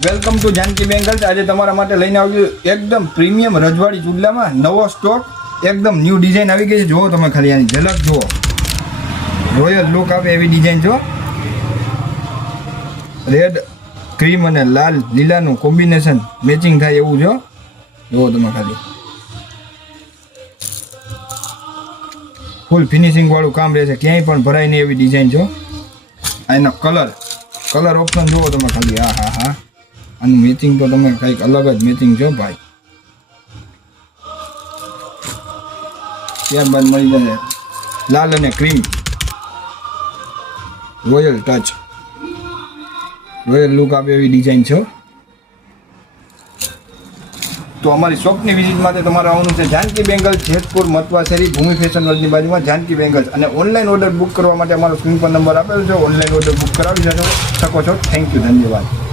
Welcome to Janaki bangles. આજે તમારા માટે લઈને આવ્યું એકદમ પ્રીમિયમ રજવાડી ચૂડલામાં નવો સ્ટોક, એકદમ ન્યૂ ડિઝાઇન આવી ગઈ છે। જુઓ તમે ખાલી આની ઝલક જુઓ, રોયલ લુક આવે એવી ડિઝાઇન જો। રેડ ક્રીમ અને લાલ લીલાનું કોમ્બિનેશન મેચિંગ થાય એવું જો। જુઓ તમે ખાલી ફૂલ ફિનિશિંગ વાળું કામ રહેશે, ક્યાંય પણ ભરાય નહીં એવી ડિઝાઇન જો। આનો કલર ઓપ્શન જુઓ તમે ખાલી, હા હા હા, આનું મેચિંગ તો તમે કંઈક અલગ જ મેચિંગ છો ભાઈ। ત્યારબાદ મળી જશે લાલ અને cream, royal touch, royal look આપે એવી ડિઝાઇન છે। તો અમારી શોપની વિઝિટ માટે તમારે આવવાનું છે જાનકી બેંગલ્સ, જેતપુર મતવા શેરી, ભૂમિ ફેશન વર્લ્ડની બાજુમાં જાનકી બેંગલ્સ। અને ઓનલાઈન ઓર્ડર બુક કરવા માટે અમારો સ્ક્રીન પર નંબર આપેલો છે, ઓનલાઈન ઓર્ડર બુક કરાવી શકો છો। થેન્ક યુ, ધન્યવાદ।